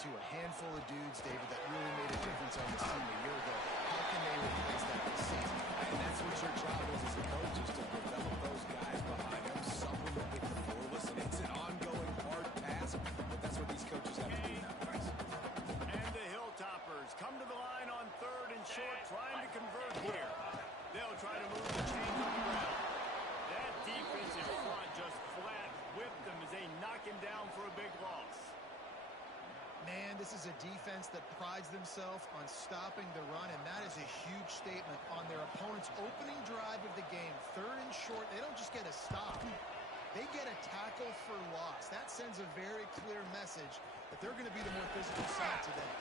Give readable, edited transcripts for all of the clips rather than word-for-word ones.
to a handful of dudes, David, that really made a difference on this team a year ago. How can they replace that this season? And that's what your job is as a coach, is to develop those guys behind them, supplement with the floor. Listen, it's an ongoing hard task, but that's what these coaches have to do nowadays. And the Hilltoppers come to the line on 3rd and short, trying to convert here. They'll try to move the chains on the ground. That defensive front just flat whipped them as they knock him down for a big loss. Man, this is a defense that prides themselves on stopping the run, and that is a huge statement on their opponent's opening drive of the game. 3rd and short, they don't just get a stop. They get a tackle for loss. That sends a very clear message that they're going to be the more physical side today.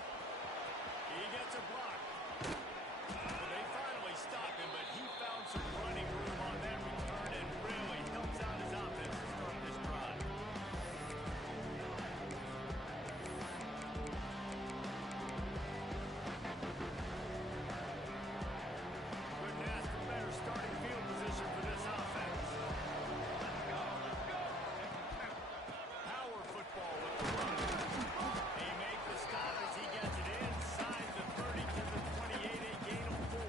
He gets a block. Well, they finally stop him, but he found some running room on that return and really helps out his offense to start this drive. Couldn't ask for better starting field position for this offense. Power football with the run. They make the stop as he gets it inside the 30 to the 28, a gain of 4.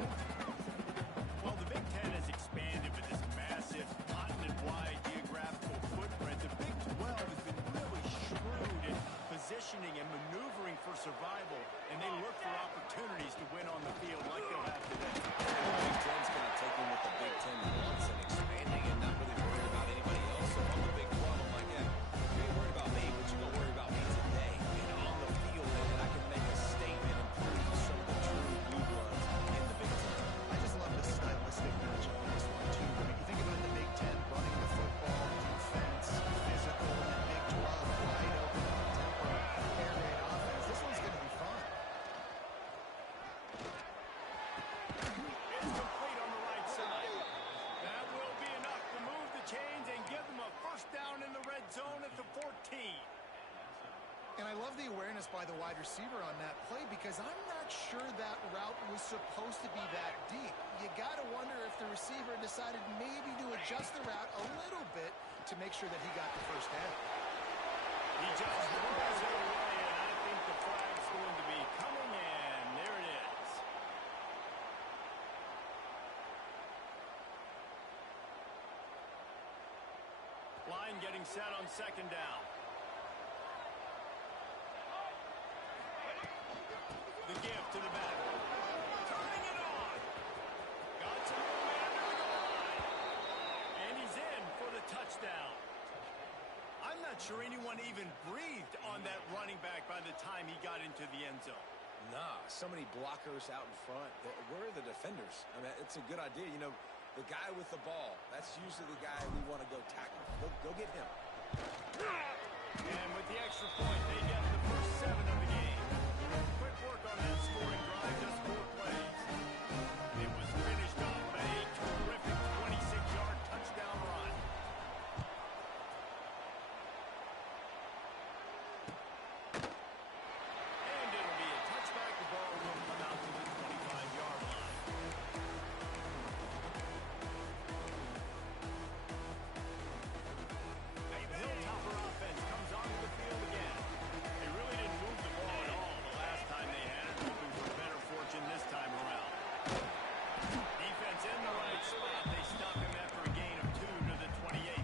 Well, the Big Ten has expanded with this massive continent-wide geographical footprint. The Big 12 has been really shrewd in positioning and maneuvering for survival, and they look for opportunities to win on the field like they'll have today. The Big Ten's going to take in what the Big Ten wants and expanding and not really worried about anybody else. So on the Big 12, I'm like, yeah, you ain't worried about me, but you're going to worry about me today. And on the field, and I can make a statement and prove some of the true blue bloods in the Big Ten. I just love the stylistic matchup on this one, too. I mean, you think about the Big Ten running the football, defense, physical, and the Big 12 wide open, tempo, air raid offense. This one's going to be fun. It's complete on the right side. That will be enough to move the chains and give them a first down in the red zone at the 14. And I love the awareness by the wide receiver on that play, because I'm not sure that route was supposed to be that deep. You got to wonder if the receiver decided maybe to adjust the route a little bit to make sure that he got the first down. He just throws it away, and I think the flag's going to be coming in. There it is. Line getting set on 2nd down. The give to the back. Turning it on. Got some room under the goal line. And he's in for the touchdown. I'm not sure anyone even breathed on that running back by the time he got into the end zone. Nah, so many blockers out in front. Where are the defenders? I mean, it's a good idea. You know, the guy with the ball, that's usually the guy we want to go tackle. Go get him. And with the extra point, they get the first 7 of the game. Quick work on that scoring drive, just 4 plays. It was finished off by a terrific 26-yard touchdown run. And it'll be a touchback. The ball will come out to the 25-yard line. The Hilltopper offense comes onto the field again. They really didn't move the ball at all the last time they had it, hoping for better fortune this time around. Defense in the right spot. They stop him after a gain of 2 to the 28.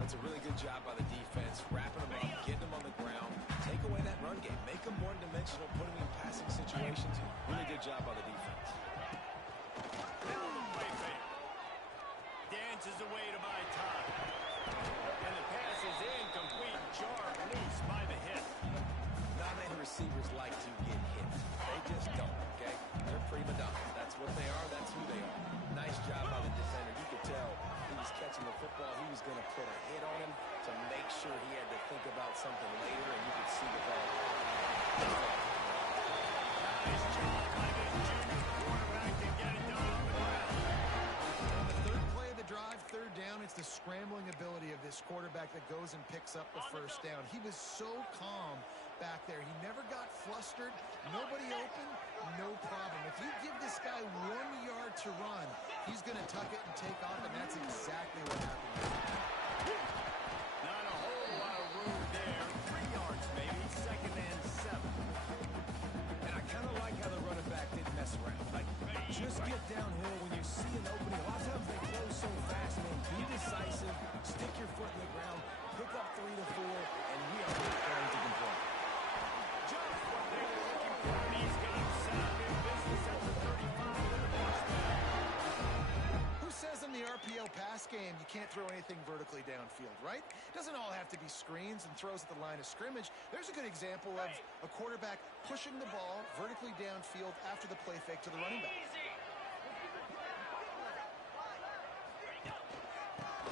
That's a really good job by the defense, wrapping them up, getting them on the ground, take away that run game, make them one-dimensional, put them in passing situations. Really good job by the defense. Now the play fake. Dances away to buy time. And the pass is incomplete, jarred loose by the hit. Not many receivers like to get hit. They just don't, okay? They're prima donnas. That's what they are. That's who they are. Nice job by the defender. You could tell he was catching the football. He was going to put a hit on him to make sure he had to think about something later, and you could see the ball. Nice job by this junior quarterback to get it done on the ground. On the 3rd play of the drive, 3rd down, it's the scrambling ability of this quarterback that goes and picks up the first down. He was so calm back there. He never got flustered. Nobody open, no problem. If you give this guy 1 yard to run, he's going to tuck it and take off, and that's exactly what happened. Not a whole lot of room there. 3 yards maybe. 2nd kind of like how the running back didn't mess around. Like, just get downhill when you see an opening. A lot of times they close so fast, man. Be decisive, stick your foot in the ground, pick up 3 to 4, and we are not going to complain. Just what they were looking for. These guys set up in business at the 35 with the first down. Who says in the RPO pass game you can't throw anything vertically downfield, right? It doesn't all have to be screens and throws at the line of scrimmage. There's a good example of a quarterback pushing the ball vertically downfield after the play fake to the running back.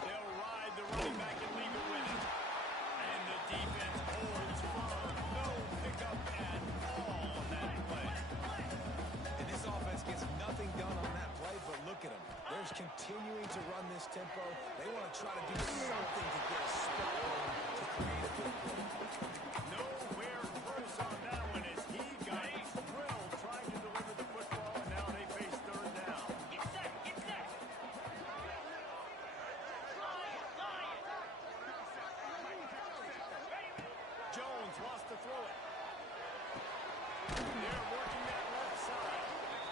They'll ride the running back and leave it with him. And the defense holds firm. No pickup at all on that play. And this offense gets nothing done on that play, but look at them. They're continuing to run this tempo. They want to try to do something to get a spot on to create a good play. Nowhere close on that one as he got drilled trying to deliver the football, and now they face third down. Get set, get set. Jones wants to throw it. They're working that left side.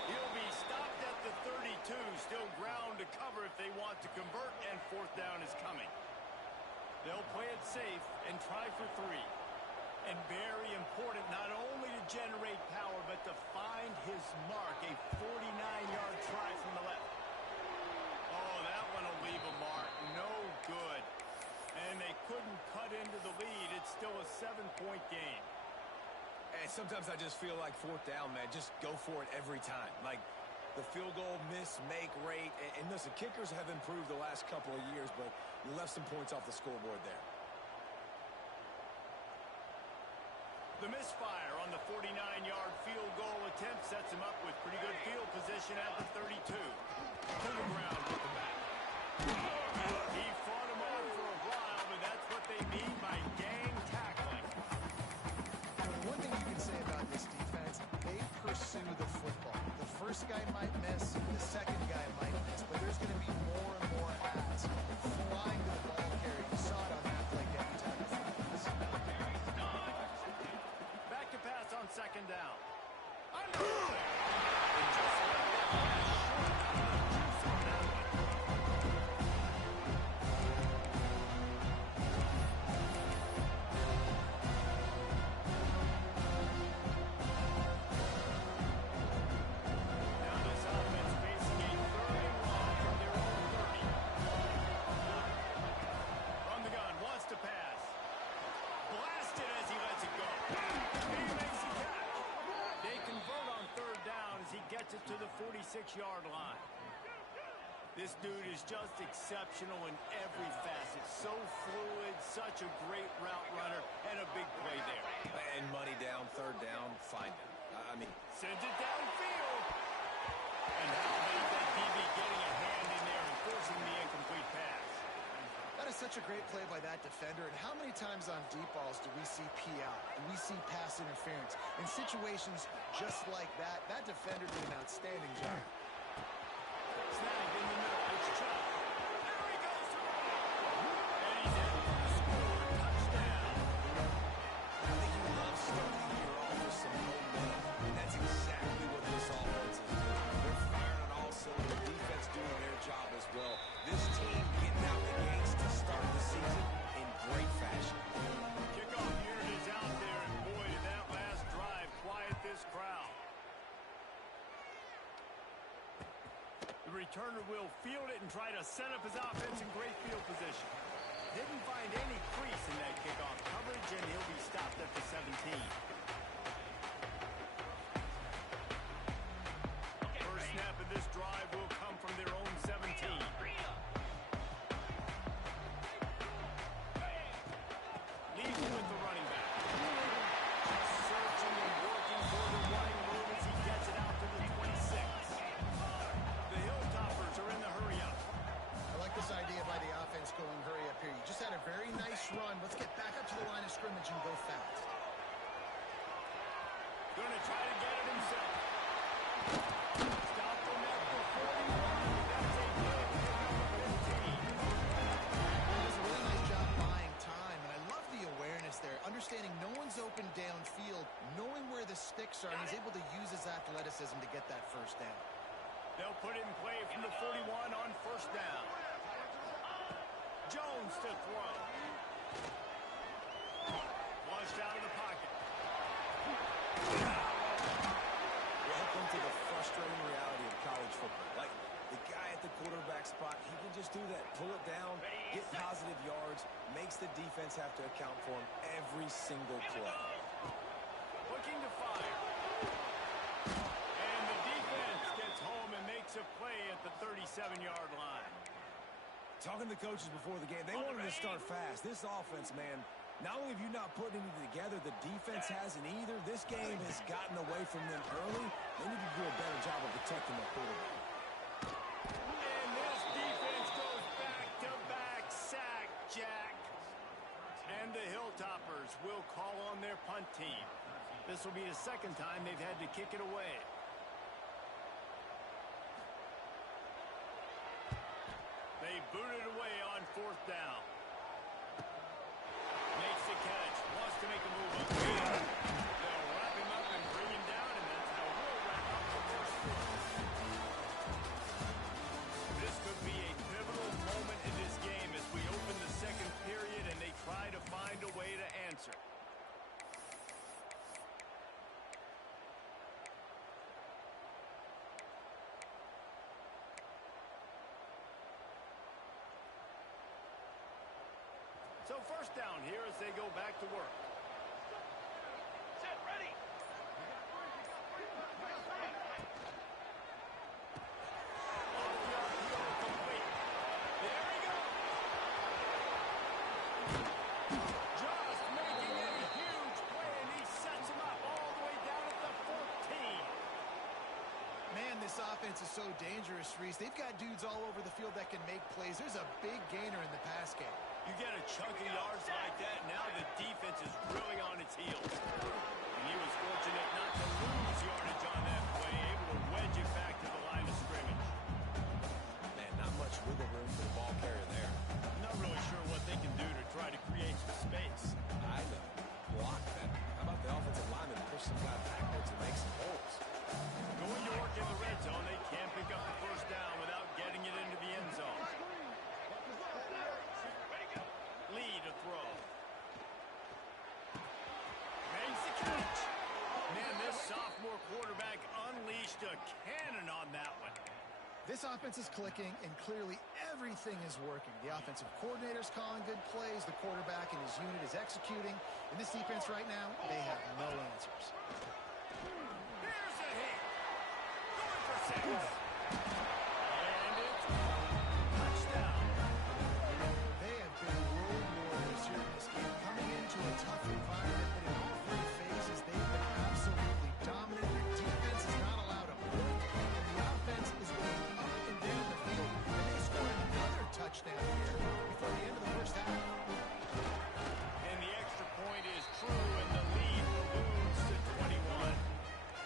He'll be stopped at the 32. Still ground to cover if they want to convert, and fourth down is coming. They'll play it safe and try for 3. And very important not only to generate power, but to find his mark. A 49-yard try from the left. Oh, that one will leave a mark. No good. And they couldn't cut into the lead. It's still a 7-point game. And sometimes I just feel like fourth down, man, just go for it every time. Like the field goal miss-make rate. And listen, kickers have improved the last couple of years, but you left some points off the scoreboard there. The misfire on the 49-yard field goal attempt sets him up with pretty good field position at the 32. To the ground with the back. He fought him off for a while, but that's what they mean by gang tackling. One thing you can say about this defense, they pursue the football. The first guy might miss, the second guy might miss, but there's going to be more and more hats flying to the ball carrier. You saw it on that play getting tackled. Back to pass on second down. To the 46-yard line. This dude is just exceptional in every facet. So fluid, such a great route runner, and a big play there. And money down, third down, find him. I mean, sends it downfield. And how about that DB getting a hand in there and forcing the incomplete pass? That is such a great play by that defender. And how many times on deep balls do we see P out? And we see pass interference? In situations just like that, that defender did an outstanding job. Snagged in the middle. It's Chubb. There he goes to the ball. And he's in for the score. Touchdown. I think you love starting the year off with some momentum. And that's exactly what this offense is doing. They're firing on all cylinders. Defense doing their job as well. This team getting out the gates to start the season in great fashion. Kickoff unit is out there, and boy, did that last drive quiet this crowd. The returner will field it and try to set up his offense in great field position. Didn't find any crease in that kickoff coverage, and he'll be stopped at the 17. First snap of this drive will come from their own 17. Leaves him with the running back. Just searching and working for the running room as he gets it out to the 26. The Hilltoppers are in the hurry-up. I like this idea by the offense going hurry up here. You just had a very nice run. Let's get back up to the line of scrimmage and go fast. Going to try to get it himself. Stop him at the 41. That's a good pickup of 15. He does a really nice job buying time, and I love the awareness there. Understanding no one's open downfield, knowing where the sticks are, and he's able to use athleticism to get that first down. They'll put it in play from the 41 on first down. Jones to throw. Launched out of the pocket. Welcome to the frustrating reality of college football. Like, the guy at the quarterback spot, he can just do that. Pull it down, get positive yards, makes the defense have to account for him every single play. Looking to fire. And the defense gets home and makes a play at the 37-yard line. Talking to the coaches before the game, they wanted to start fast. This offense, man, not only have you not put anything together, the defense hasn't either. This game has gotten away from them early. They need to do a better job of protecting the quarterback. And this defense goes back-to-back sack, Jack. And the Hilltoppers will call on their punt team. This will be the second time they've had to kick it away. They boot it away on fourth down. Makes the catch. Wants to make a move up here. They'll wrap him up and bring him down, and that's how we'll wrap up the first quarter. This could be a pivotal moment in this game as we open the second period and they try to find a way to answer. So first down here as they go back to work. Set, ready. Off the RPO, complete. There we go. Just making a huge play, and he sets him up all the way down at the 14. Man, this offense is so dangerous, Reese. They've got dudes all over the field that can make plays. There's a big gainer in the pass game. You get a chunk of yards like that, now the defense is really on its heels. And he was fortunate not to lose yardage on that play, able to wedge it back to the line of scrimmage. Man, not much wiggle room for the ball carrier there. Not really sure what they can do to try to create some space. I know. Block that. How about the offensive lineman push some guy backwards and make some holes? Going to work in the red zone, they can't pick up the first down without getting it into the end zone. Lee to throw. Makes the catch. Man, this sophomore quarterback unleashed a cannon on that one. This offense is clicking, and clearly everything is working. The offensive coordinator's calling good plays. The quarterback and his unit is executing. And this defense right now, they have no answers. Here's a hit. Going for 6. And it's touchdown. They have been road warriors here in this game, coming into a tough environment, but in all three phases, they've been absolutely dominant. Their defense has not allowed a blink, and the offense is going up and down the field. And they scored another touchdown here before the end of the first half. And the extra point is true, and the lead balloons to 21.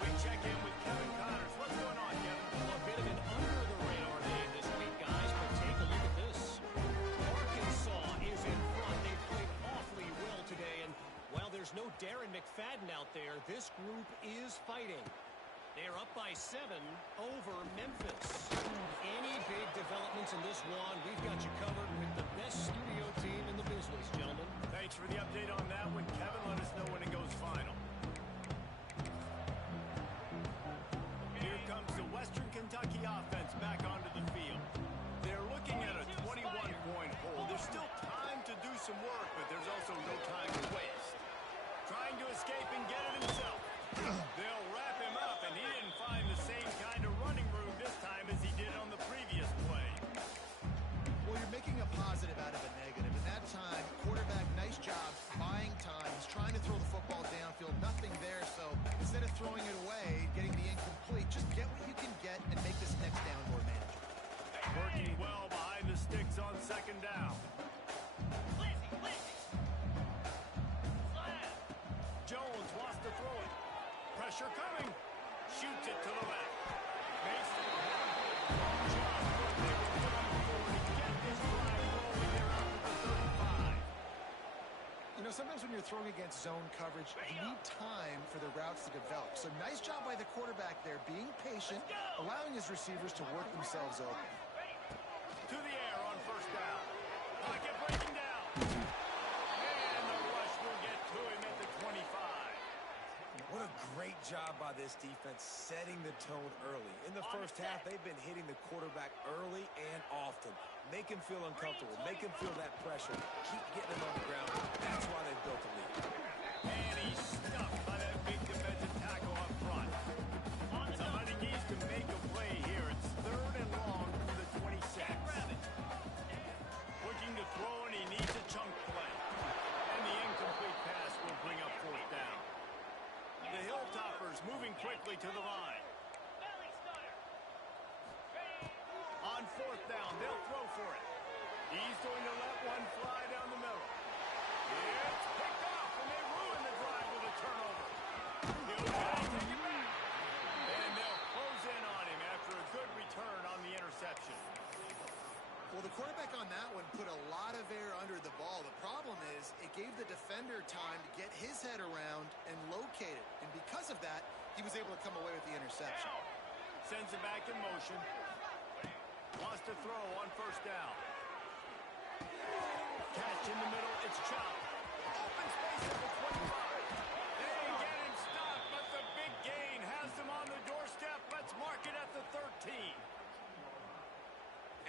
We check in with Kevin Connors. What's going on, Kevin? Well, a bit of an under-the-radar game this week, guys, but take a look at this. Arkansas is in front. They played awfully well today, and while there's no Darren McFadden out there, this group is fighting. They're up by 7 over Memphis. Any big developments in this one, we've got you covered with the best studio team in the business, gentlemen. Thanks for the update on that one, Kevin. Let us know when it goes final. Here comes the Western Kentucky offense back onto the field. They're looking at a 21-point hole. There's still time to do some work, but there's also no time to waste. Trying to escape and get it himself. They'll wrap him up, and he didn't find the same kind of running room this time as he did on the previous play. Well, you're making a positive out of a negative. And that time, quarterback, nice job, buying time. He's trying to throw the football downfield. Nothing there, so instead of throwing it away, getting the incomplete, just get what you can get and make this next down more manageable. Working well behind the sticks on second down. Jones wants to throw it. Pressure coming. Shoots it to the left. Makes the just what they were looking for to get this drive rolling. They're out to the 35. You know, sometimes when you're throwing against zone coverage, you need time for the routes to develop. So nice job by the quarterback there, being patient, allowing his receivers to work themselves open. To the air on first down. Pocket breaking down. And the rush will get to him at the 25. What a great job by this defense setting the tone early. In the first half, they've been hitting the quarterback early and often. Make him feel uncomfortable. Make him feel that pressure. Keep getting him on the ground. That's why they've built the lead. And he's stuck by that big defensive tackle up front. Somebody needs to make a play here. It's 3rd and long from the 26. Looking to throw, and he needs a chunk play. And the incomplete pass will bring up 4th down. The Hilltoppers moving quickly to the line. On 4th down, they'll throw for it. He's going to let one fly down the middle. It's picked off, and they ruin the drive with a turnover. He'll try to take it back. And they'll close in on him after a good return on the interception. Well, the quarterback on that one put a lot of air under the ball. The problem is it gave the defender time to get his head around and locate it. And because of that, he was able to come away with the interception. Sends it back in motion. Wants to throw on first down. Catch in the middle. It's Chop. Open space at the 25. They get him stopped, but the big gain has them on the doorstep. Let's mark it at the 13.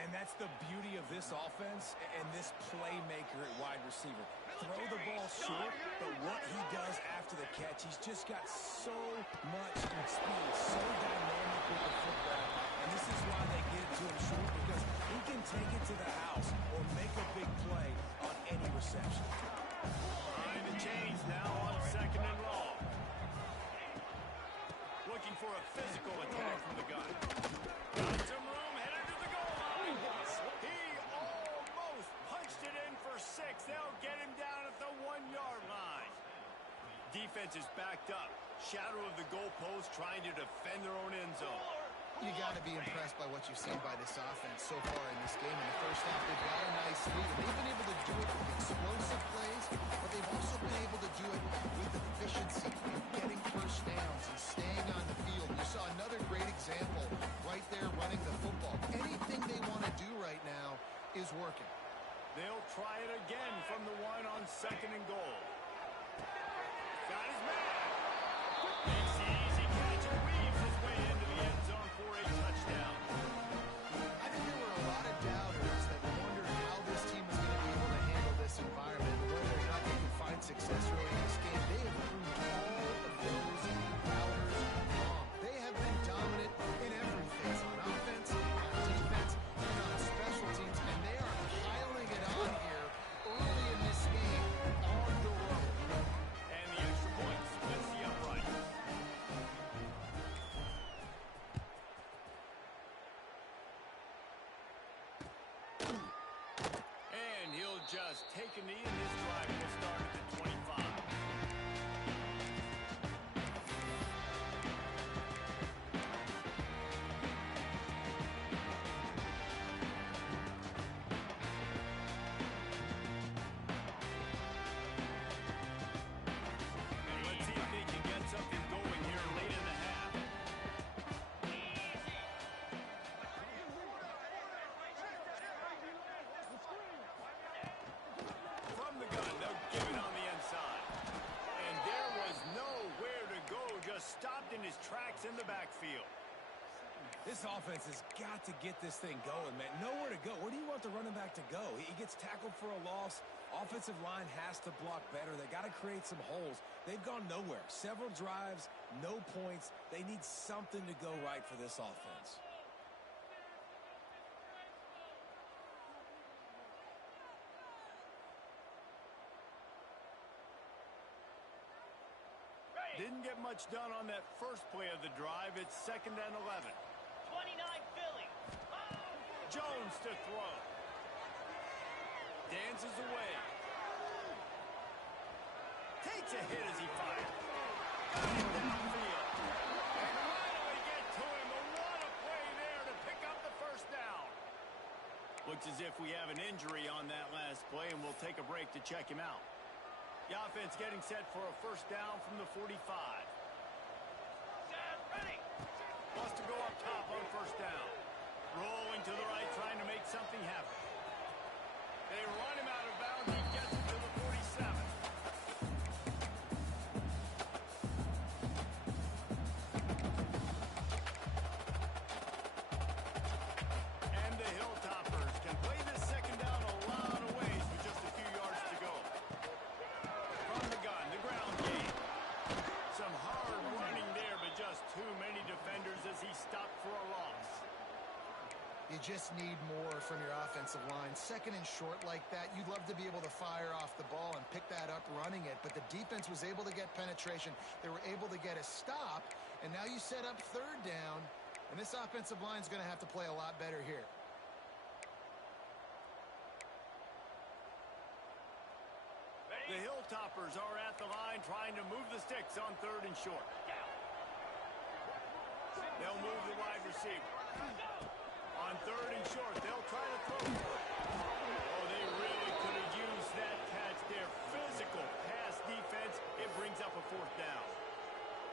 And that's the beauty of this offense and this playmaker at wide receiver. Throw the ball short, but what he does after the catch, he's just got so much speed, so dynamic with the football. And this is why they get it to him short, because he can take it to the house or make a big play on any reception. Trying to change now on 2nd and long. Looking for a physical attack from the gun. Got some room, headed to the goal line. He almost punched it in for 6. They'll get him down at the 1-yard line. Defense is backed up. Shadow of the goalpost, trying to defend their own end zone. You got to be impressed by what you've seen by this offense so far in this game. In the first half, they've got a nice lead. They've been able to do it with explosive plays, but they've also been able to do it with efficiency, getting first downs and staying on the field. You saw another great example right there running the football. Anything they want to do right now is working. They'll try it again from the 1 on 2nd and goal. Got his man. Makes the easy catch and weaves his way into the end zone for a touchdown. I think there were a lot of doubters that wondered how this team was going to be able to handle this environment and whether or not they could find success early in this game. They have proved all of those doubters wrong. They have been dominant in every phase, on offense, on defense, and on special teams, and they are piling it on here early in this game on the road. And the extra point splits the upright. And he'll just take a knee, and this drive will start at the 25. And let's see if they can get something going here late in the half. From the gun, they'll give it on the inside. And there was nowhere to go, just stopped in his tracks in the backfield. This offense has got to get this thing going, man. Nowhere to go. Where do you want the running back to go? He gets tackled for a loss. Offensive line has to block better. They got to create some holes. They've gone nowhere. Several drives, no points. They need something to go right for this offense. Didn't get much done on that first play of the drive. It's 2nd and 11. 29 Philly. Jones to throw. Dances away. Takes a hit as he fires. Got it downfield. And finally get to him. But what a play there to pick up the first down. Looks as if we have an injury on that last play, and we'll take a break to check him out. The offense getting set for a first down from the 45. Set, ready. Wants to go up top on first down. Rolling to the right, trying to make something happen. They run him out of bounds. He gets it to the 47. And the Hilltoppers can play this second down a lot of ways with just a few yards to go. From the gun, the ground game. Some hard running there, but just too many defenders as he stopped for a loss. You just need more from your offensive line. Second and short like that, you'd love to be able to fire off the ball and pick that up running it, but the defense was able to get penetration. They were able to get a stop, and now you set up third down, and this offensive line is going to have to play a lot better here. The Hilltoppers are at the line trying to move the sticks on third and short. They'll move the wide receiver. On third and short, they'll try to throw for it. Oh, they really could have used that catch there. Physical pass defense. It brings up a fourth down.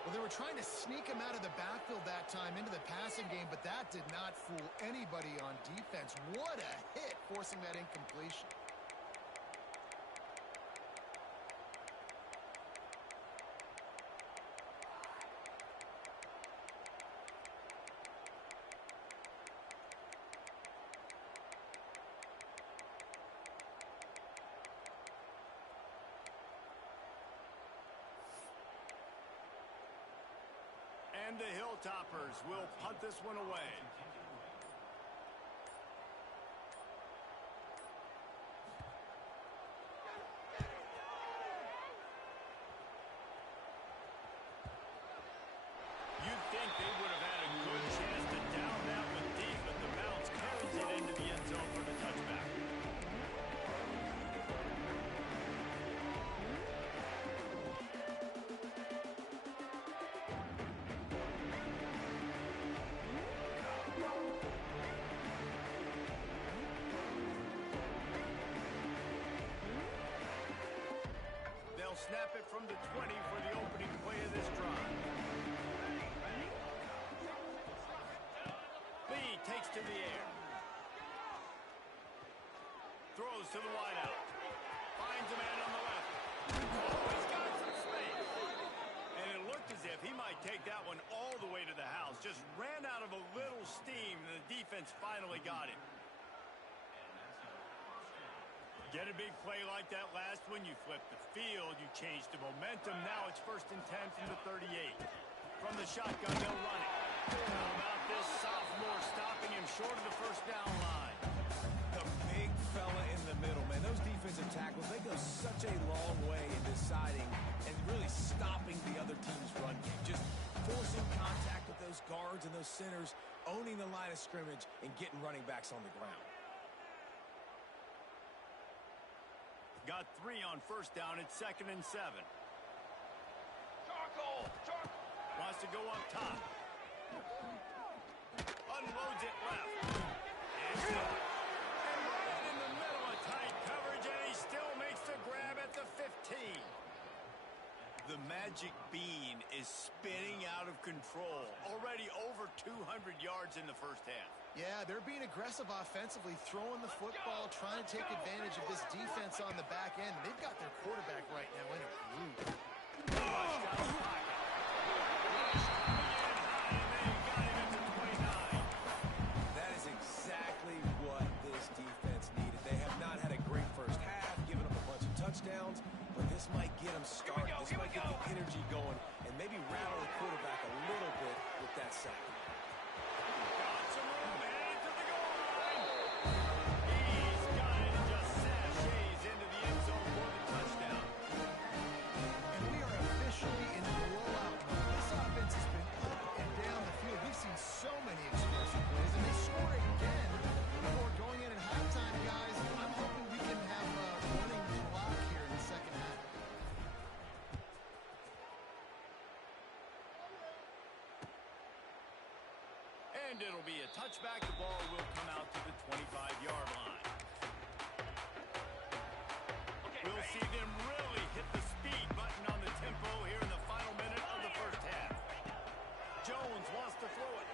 Well, they were trying to sneak him out of the backfield that time into the passing game, but that did not fool anybody on defense. What a hit, forcing that incompletion. And the Hilltoppers will punt this one away. You'd think they would have had a good chance to down that one deep, but the bounce carries it into the end zone for the touchback. They'll snap it from the 20 for the opening play of this drive. Lee takes to the air. Throws to the wideout. Finds a man on the left. Oh, he's got some space. And it looked as if he might take that one all the way to the house. Just ran out of a little steam, and the defense finally got him. Get a big play like that last one, you flip the field, you change the momentum. Now it's 1st and 10 from the 38. From the shotgun, they'll run it. How about this sophomore stopping him short of the first down line? The big fella in the middle, man. Those defensive tackles, they go such a long way in deciding and really stopping the other team's run game. Just forcing contact with those guards and those centers, owning the line of scrimmage, and getting running backs on the ground. Got 3 on first down. It's 2nd and 7. Charcoal! Wants to go up top. Unloads it left. And right in the middle of tight coverage, and he still makes the grab at the 15. The magic bean is spinning out of control. Already over 200 yards in the first half. Yeah, they're being aggressive offensively, throwing the football, trying to take advantage of this defense on the back end. They've got their quarterback right now in a groove. Rushed out of the pocket. Rushed coming in high, and they got him at the 29. That is exactly what this defense needed. They have not had a great first half, given up a bunch of touchdowns, but this might get them started. This might get the energy going and maybe rattle the quarterback a little bit with that sack. Got some room, headed to the goal line. He's got it and just sashays into the end zone for the touchdown. And we are officially in blowout mode. This offense has been up and down the field. We've seen so many explosive plays, and they score again before going in at halftime, guys. I'm hoping we can have a running clock here in the second half. And it'll be a touchback. The ball will come out to the 25-yard line. We'll see them really hit the Jones wants to throw it.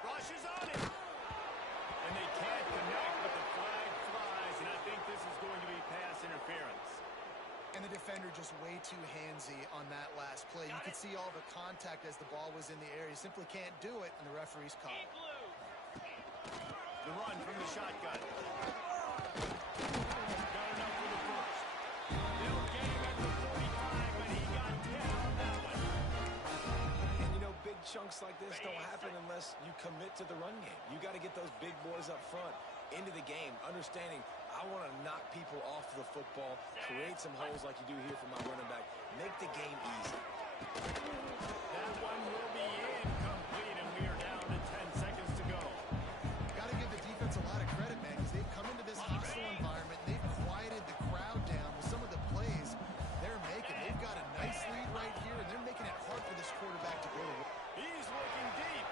Rushes on it. And they can't connect, but the flag flies, and I think this is going to be pass interference. And the defender just way too handsy on that last play. You could see all the contact as the ball was in the air. He simply can't do it, and the referee's call. The run from the shotgun. Got enough for the first. They'll game at the 45, but he got 10 on that one. And you know, big chunks like this don't happen unless you commit to the run game. You got to get those big boys up front into the game, understanding I want to knock people off the football, create some holes like you do here for my running back, make the game easy. That one will be incomplete, and we are down to 10 seconds to go. Got to give the defense a lot of credit, man, because they've come into this hostile environment. They've quieted the crowd down with some of the plays they're making. They've got a nice lead right here, and they're making it hard for this quarterback to go to work. He's looking deep.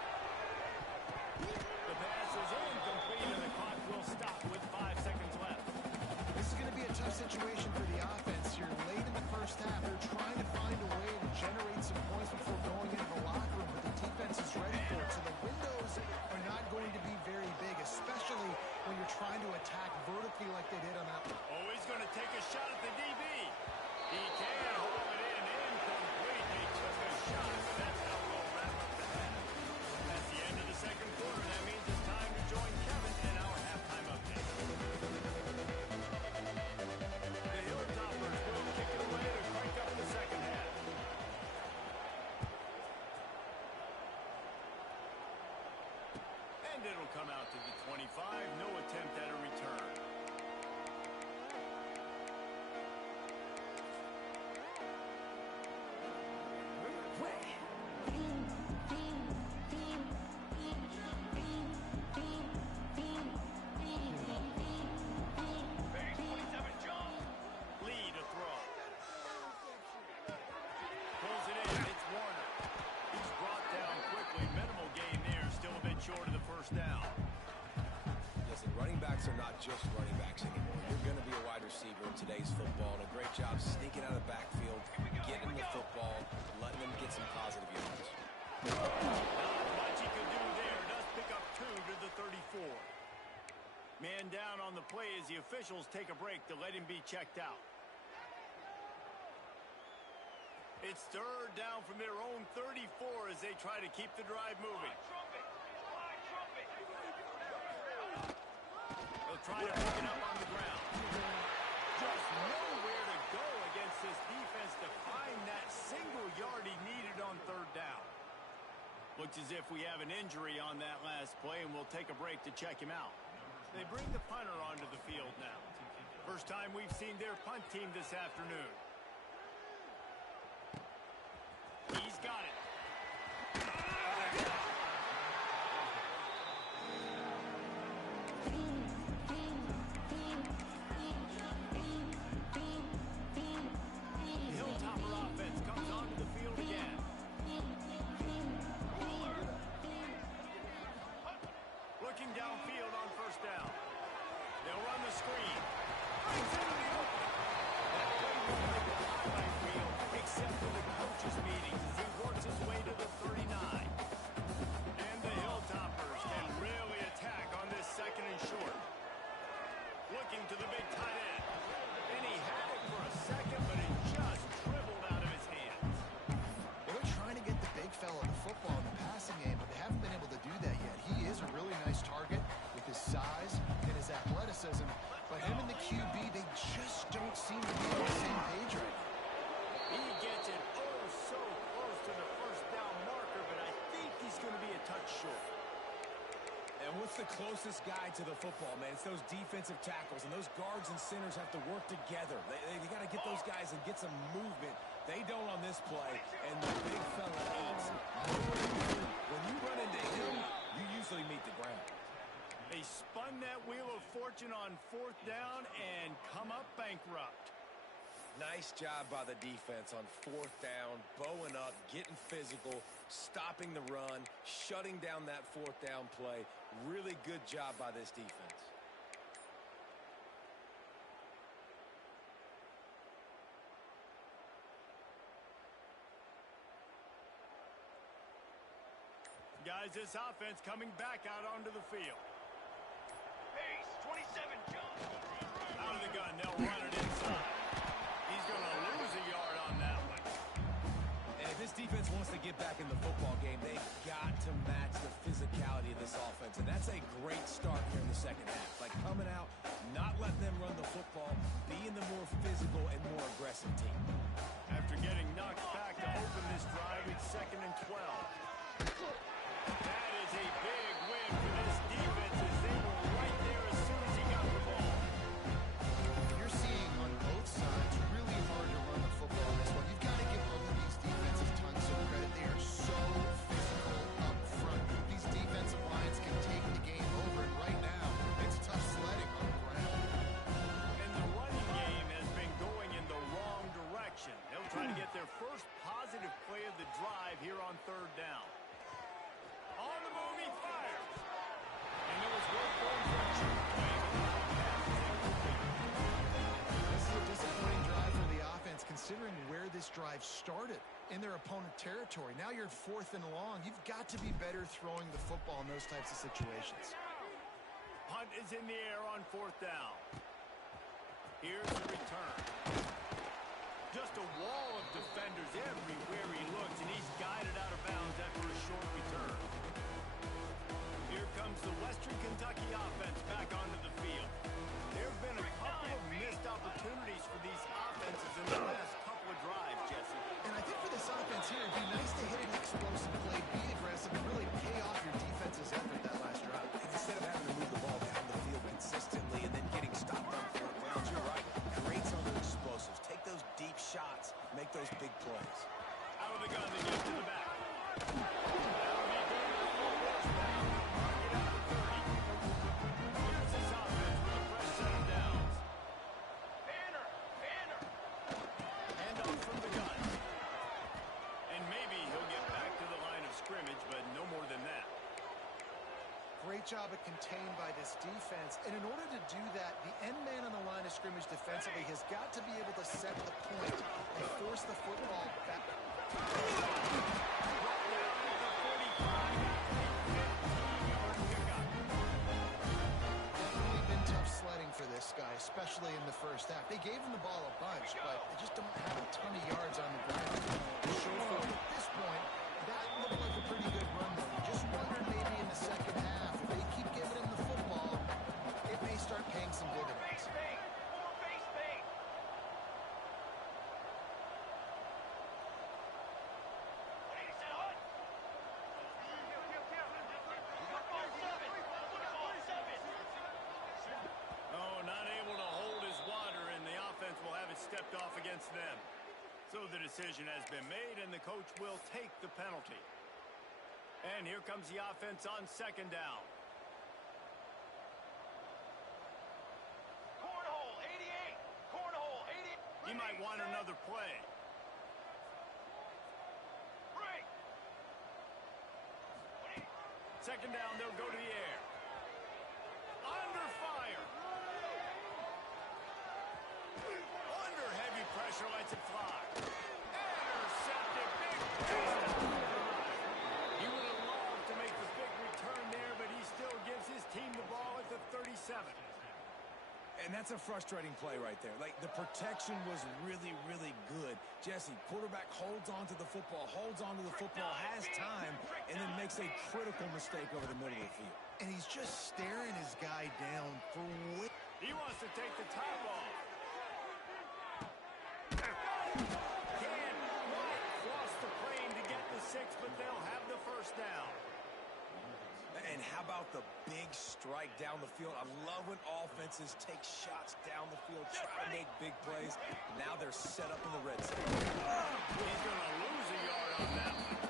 The pass is incomplete, and the clock will stop with 5 seconds left. This is going to be a tough situation for the offense here. Late in the first half, they're trying to find a way to generate some points before going into the locker room, but the defense is ready for it. So the windows are not going to be very big, especially when you're trying to attack vertically like they did on that one. Oh, he's going to take a shot at the DB. He can haul it in. Incomplete. They took a shot. That's how we'll wrap up the half. That's the end of the second quarter. That means it's time to join Kevin in our halftime update. The Hilltoppers will kick it away to crank up the second half. And it'll come out to the 25. No attempt at a return. Lee to throw. Pulls it in. It's Warner. He's brought down quickly. Minimal gain there. Still a bit short of the first down. Listen, running backs are not just running backs anymore. You're going to be a wide receiver in today's football, and a great job sneaking out of the backfield, getting the football, letting them get some positive yards. Not much he can do there. Does pick up 2 to the 34. Man down on the play as the officials take a break to let him be checked out. It's third down from their own 34 as they try to keep the drive moving. They'll try to pick it up on the ground. Just nowhere to go against this defense to find that single yard he needed on third down. Looks as if we have an injury on that last play, and we'll take a break to check him out. They bring the punter onto the field now. First time we've seen their punt team this afternoon. He's got it. The Hilltopper offense comes onto the field again. Looking downfield on first down. They'll run the screen. Brings into the open. That play won't make the highlight reel except for the coaches' meetings as he works his way to the 39. And the Hilltoppers can really attack on this second and short. Looking to the big tight end. And he had it for a second, but it just dribbled out of his hands. Well, they're trying to get the big fella the football in the passing game, but they haven't been able to do that yet. He is a really nice target with his size and his athleticism, but him and the QB, they just don't seem to be on the same page right now. He gets it oh so close to the first down marker, but I think he's going to be a touch short. And what's the closest guy to the football, man? It's those defensive tackles, and those guards and centers have to work together. They got to get those guys and get some movement. They don't on this play, and the big fella eats. When you run into him, you usually meet the ground. They spun that wheel of fortune on fourth down and come up bankrupt. Nice job by the defense on fourth down, bowing up, getting physical, stopping the run, shutting down that fourth down play. Really good job by this defense. has this offense coming back out onto the field. Pace, 27 jump. Out of the gun, they'll run it inside. He's going to lose a yard on that one. And if this defense wants to get back in the football game, they've got to match the physicality of this offense. And that's a great start here in the second half. Like coming out, not letting them run the football, being the more physical and more aggressive team. After getting knocked back to open this drive, it's 2nd and 12. That is a big win for this defense as they were right there as soon as he got the ball. You're seeing on both sides really hard to run the football in this one. You've got to give both of these defenses tons of credit. They are so physical up front. These defensive lines can take the game over, and right now, it's tough sledding on the ground. And the running game has been going in the wrong direction. They'll try to get their first positive play of the drive here on 3rd down. On the move, he fires. And it was worth going for a cheap play, but the pass is incomplete. This is a disappointing drive for the offense, considering where this drive started in their opponent territory. Now you're 4th and long. You've got to be better throwing the football in those types of situations. Punt is in the air on 4th down. Here's the return. Just a wall of defenders everywhere he looks, and he's guided out of bounds after a short return. Here comes the Western Kentucky offense back onto the field. There have been a couple of missed opportunities for these offenses in the last couple of drives, Jesse. And I think for this offense here, it'd be nice to hit an explosive play, be aggressive, and really pay off your defense's effort that last drive. And instead of having to move the ball down the field consistently and then getting stopped on 4th downs, you're right. Create some of the explosives. Take those deep shots. Make those big plays. Out of the gun, they get to the back. That'll be good enough for a first down. Mark it out to 30. Here's this offense with a fresh set of downs. Banner, banner. Hand off from the gun. And maybe he'll get back to the line of scrimmage, but no more than that. Great job of contained by this defense. And in order to do that, the end man on the line of scrimmage defensively has got to be able to set the point and force the football back. Definitely been tough sledding for this guy, especially in the first half. They gave him the ball a bunch, but they just don't have a ton of yards on the ground to show for it. At this point, that looked like a pretty good run, though. You just wondered maybe in the second half, if they keep giving him the football, it may start paying some dividends. Base bait, 4 base bait. What is that on? Football 7. Football 7. Oh, not able to hold his water, and the offense will have it stepped off against them. So the decision has been made, and the coach will take the penalty. And here comes the offense on 2nd down. Cornhole, 88. Cornhole, 88. He might want another play. Break. 2nd down, they'll go to the air. Under fire. Under heavy pressure, lets it fly. Intercepted, big play. He would have loved to make the big return there, but he still gives his team the ball at the 37. And that's a frustrating play right there. Like, the protection was really, really good. Jesse, quarterback holds on to the football, has time, and then makes a critical mistake over the middle of the field. And he's just staring his guy down for way. He wants to take the top off. Can't quite cross the plane to get the 6, but they'll have the first down. And how about the big strike down the field? I love when offenses take shots down the field, try to make big plays. Now they're set up in the red zone. He's going to lose a yard on that one.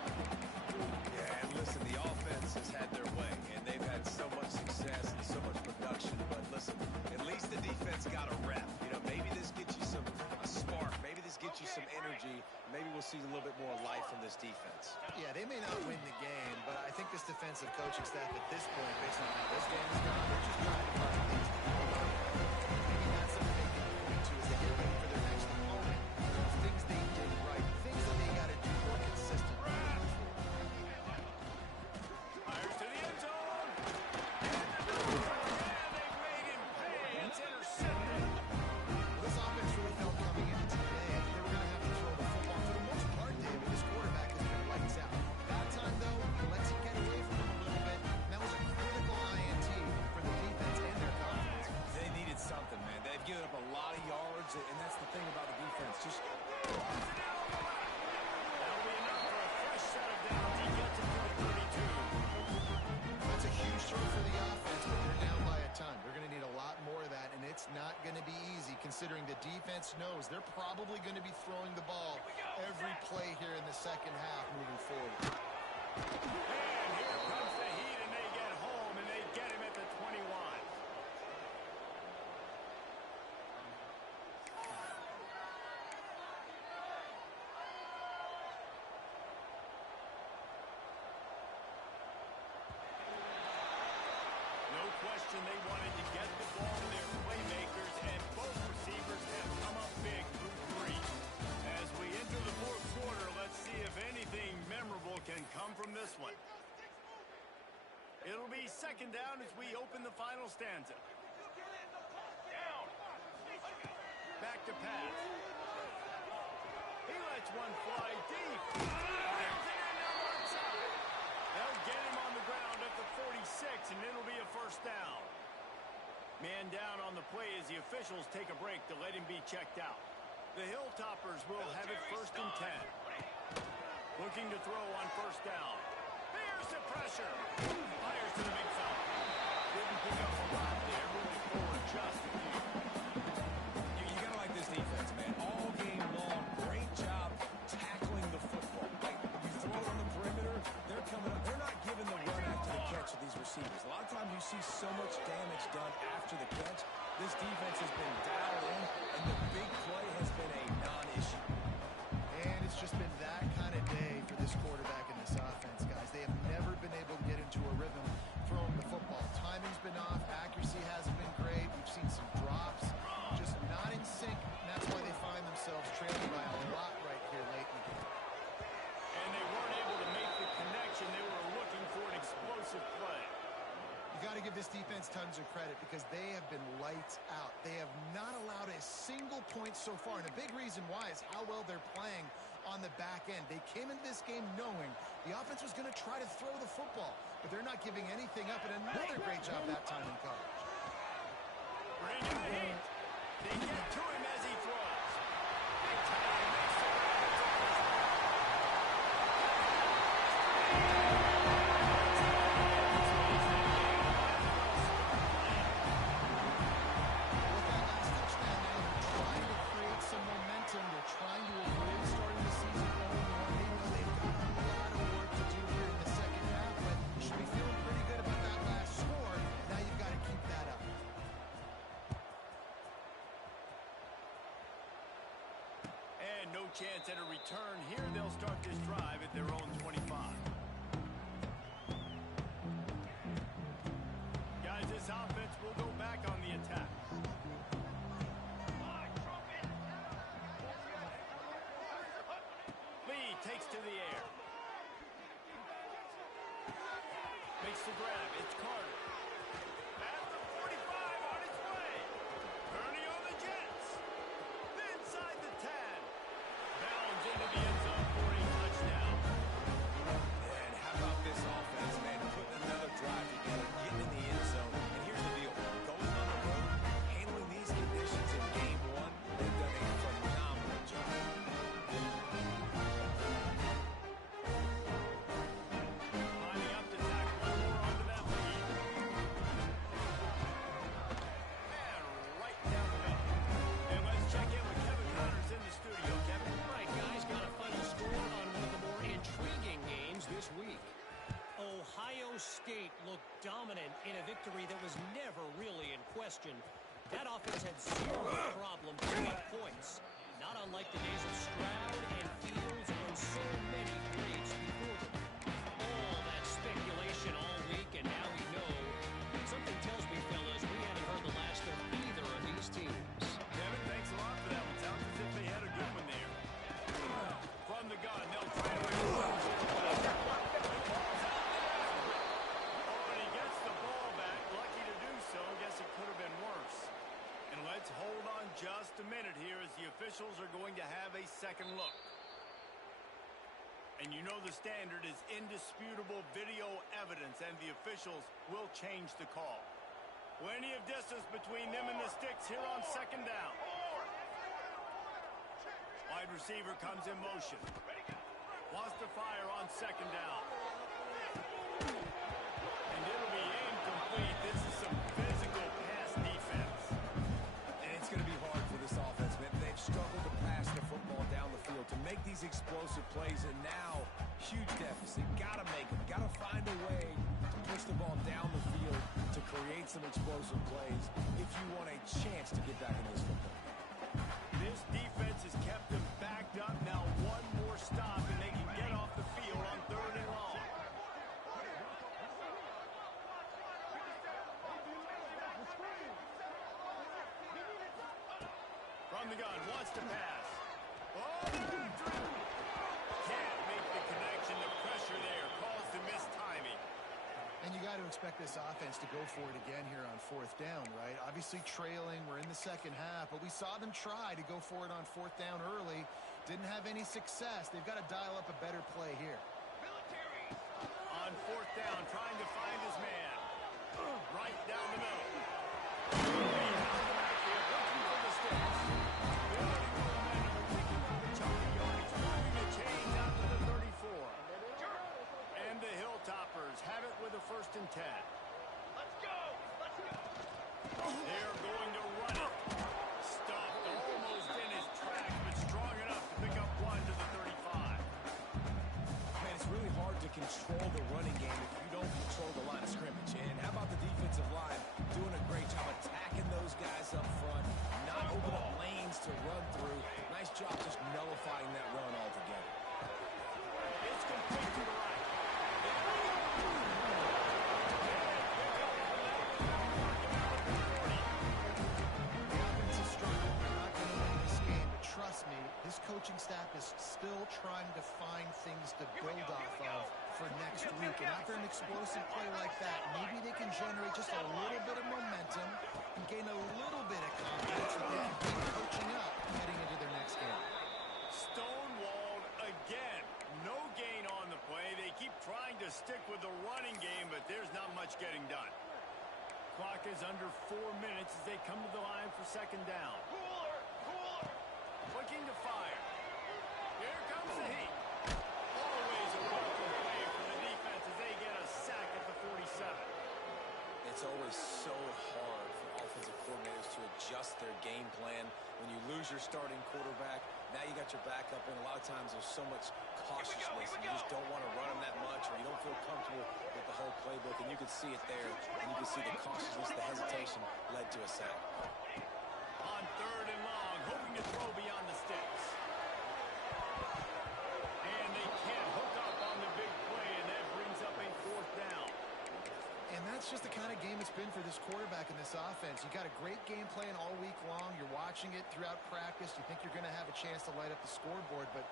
Yeah, and listen, the offense has had their way, and they've had so much success and so much production. But listen, at least the defense got a rep. You know, maybe this gets you a spark. Maybe this gets you some energy. Maybe we'll see a little bit more life from this defense. Yeah, they may not win the game, but I think this defensive coaching staff at this point, based on how this game is going, they're just trying to find things to do. Maybe that's something they can point to as they get ready for their next opponent. Things they did right, things that they got to do more consistently. The defense knows they're probably going to be throwing the ball every play here in the second half moving forward. And here comes the Heat, and they get home, and they get him at the 21. No question they wanted to get the ball to their playmakers, and both receivers have come up big through three. As we enter the fourth quarter, let's see if anything memorable can come from this one. It'll be second down as we open the final stanza. Back to pass. He lets one fly deep. They'll get him on the ground at the 46, and it'll be a first down. Man down on the play as the officials take a break to let him be checked out. The Hilltoppers will have it first and 10. Looking to throw on first down. Here's the pressure. Fires to the big side. Didn't pick up a lot there. Moving forward just a few. You gotta like this defense, man. All game long, great job tackling the football. Like, you throw it on the perimeter, they're coming up. They're not giving the run after the catch of these receivers. A lot of times you see so much damage done after the catch. This defense has been dialed in, and the big play has been a non-issue. And it's just been that kind of day for this quarterback and this offense, guys. They have never been able to get into a rhythm throwing the football. Timing's been off. Accuracy hasn't been great. We've seen some drops. Just not in sync, and that's why they find themselves trailing by a lot right here late in the game. And they weren't able to make the connection. They were looking for an explosive play. You got to give this defense tons of credit because they have been lights out. They have not allowed a single point so far, and a big reason why is how well they're playing on the back end. They came into this game knowing the offense was going to try to throw the football, but they're not giving anything up, and another great job that time in coverage. Bring in the heat. They get to him as he throws. Big time. Makes the With that last touchdown now, they're trying to create some momentum. They're trying to avoid starting the season 0-1. They know they've got a lot of work to do here in the second half, but you should be feeling pretty good about that last score. Now you've got to keep that up. And no chance at a return here. They'll start this drive at their own 25. Guys, this offense will go back on the attack. Lee takes to the air. Makes the grab. It's Carter. At the 45 on its way. Ernie on the Jets. Inside the 10. Bounds into the end zone for a touchdown. And how about this offense, man? Putting another drive together, getting in the end zone. And here's the deal. Going on the road, handling these conditions in game one, they've done a phenomenal job. Lining up to tack one more onto that lead. And right down the middle. And let's check in with Kevin Connors in the studio. Kevin. All right, guys, got a final score on one of the more intriguing games this week. Ohio State looked dominant in a victory that was never really in question. That offense had zero problem putting up points, not unlike the days of Stroud and Fields and so many greats before them. All that speculation all week, and now we know. Something tells me, fellas, we haven't heard the last of either of these teams. Kevin, thanks a lot for that one. Sounds as if they had a good one there. From the gun, they'll try to explode. Oh, and he gets the ball back. Lucky to do so. Guess it could have been worse. And let's hold on just a minute here as the officials are going to have a second look. And you know the standard is indisputable video evidence, and the officials will change the call. Plenty of distance between them and the sticks here on second down. Wide receiver comes in motion. Wants to fire on second down. And it'll be incomplete. This is some physical pass defense. And it's going to be hard for this offense these explosive plays, and now huge deficit. Got to make them. Got to find a way to push the ball down the field to create some explosive plays if you want a chance to get back in this football. This defense has kept them backed up. Now one more stop, and they can get off the field on 3rd and long. From the gun, wants to pass. Oh, can't make the connection. The pressure there caused the missed timing. And you got to expect this offense to go for it again here on 4th down, right? Obviously trailing. We're in the second half, but we saw them try to go for it on 4th down early. Didn't have any success. They've got to dial up a better play here. On 4th down, trying to find his man. Right down the middle. Looking for the sticks. Building momentum, picking up a chunk of yards, moving the chains out to the 34. And the Hilltoppers have it with a 1st and 10. Let's go! Let's go! They're going to run it. Stuffed almost in his tracks, but strong enough to pick up 1 to the 35. Man, it's really hard to control the running game if you don't control the line of scrimmage. And how about the defensive line doing a great job attacking those guys up front, not open up lanes to run through. Nice job just nullifying that run altogether. It's complete to the right. The offense is struggling. They're not going to win this game, but trust me, this coaching staff is still trying to find things to build off of for next week. And after an explosive play like that, maybe they can generate just a little bit of momentum and gain a little bit of confidence that they can keep coaching up heading into their next game. Stonewalled again. No gain on the play. They keep trying to stick with the running game, but there's not much getting done. Clock is under 4 minutes as they come to the line for 2nd down. Cooler! Cooler! Looking to fire. Here comes the heat. Always a welcome play for the defense as they get a sack at the 47. It's always so hard for offensive coordinators to adjust their game plan. When you lose your starting quarterback, now you got your backup, and a lot of times there's so much cautiousness, and you just don't want to run them that much, or you don't feel comfortable with the whole playbook, and you can see it there, and you can see the cautiousness, the hesitation led to a sack. On 3rd and long, hoping to throw beyond the sticks. And they can't hook up on the big play, and that brings up a 4th down. And that's just the kind of game it's been for this quarterback in this offense. You got a great game plan all week long. You're watching it throughout practice. You think you're going to have a chance to light up the scoreboard, but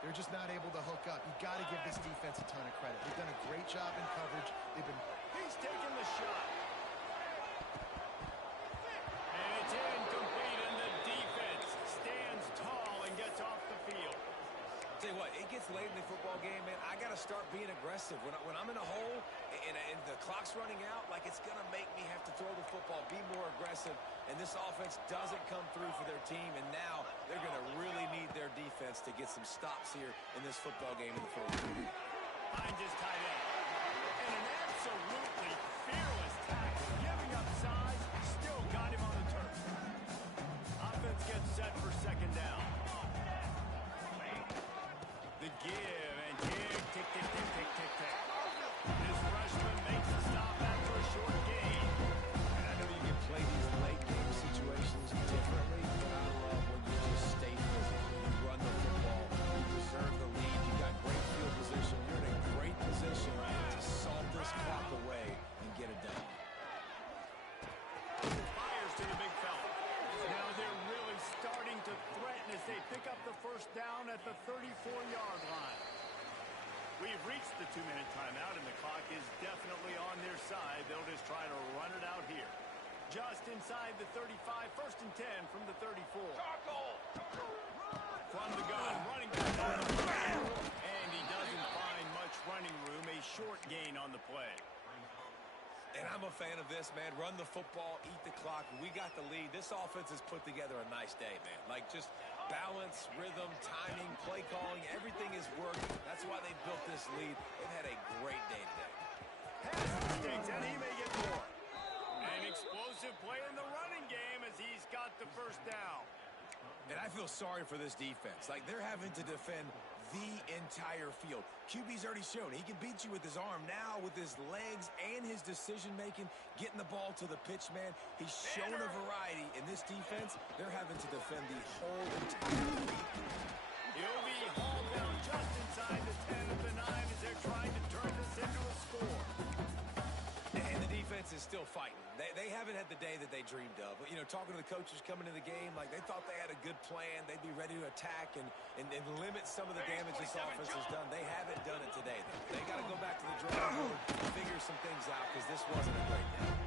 they're just not able to hook up. You got to give this defense a ton of credit. They've done a great job in coverage. They've been... He's taking the shot. And it's incomplete, and the defense stands tall and gets off the field. Tell you what, it gets late in the football game, man. I got to start being aggressive. When I'm in a hole and the clock's running out, like, it's going to make me have to throw the football, be more aggressive. And this offense doesn't come through for their team, and now they're going to really need their defense to get some stops here in this football game in the 4th quarter. Hines is tied up. And an absolutely fearless tackle, giving up size, still got him on the turf. Offense gets set for 2nd down. The give and dig, tick, tick, tick, tick, tick, tick. This freshman makes the stop after a short gain. And I know you can play these late game situations differently, but I love when you just stay physical. You run the football, you preserve the lead, you got great field position, you're in a great position to salt this clock away and get it done. Fires to the big fella. Now they're really starting to threaten as they pick up the 1st down at the 34-yard line. We've reached the 2-minute timeout, and the clock is definitely on their side. They'll just try to run it out here. Just inside the 35, 1st and 10 from the 34. Charcoal! From the gun, running back. And he doesn't find much running room. A short gain on the play. And I'm a fan of this, man. Run the football, eat the clock. We got the lead. This offense has put together a nice day, man. Like, just balance, rhythm, timing, play calling, everything is working. That's why they built this lead. They've had a great day today. Has the sticks, and he may get more. An explosive play in the running game as he's got the 1st down. And I feel sorry for this defense. Like, they're having to defend the entire field. QB's already shown he can beat you with his arm. Now with his legs and his decision-making, getting the ball to the pitch man, he's shown a variety. In this defense, they're having to defend the whole entire field. He'll be hauled down just inside the 10 of the 9 as they're trying to turn this into a score. And the defense is still fighting. They haven't had the day that they dreamed of. But, you know, talking to the coaches coming into the game, like they thought they had a good plan. They'd be ready to attack and limit some of the damage this offense has done. They haven't done it today, though. They got to go back to the drawing board and figure some things out because this wasn't a great day.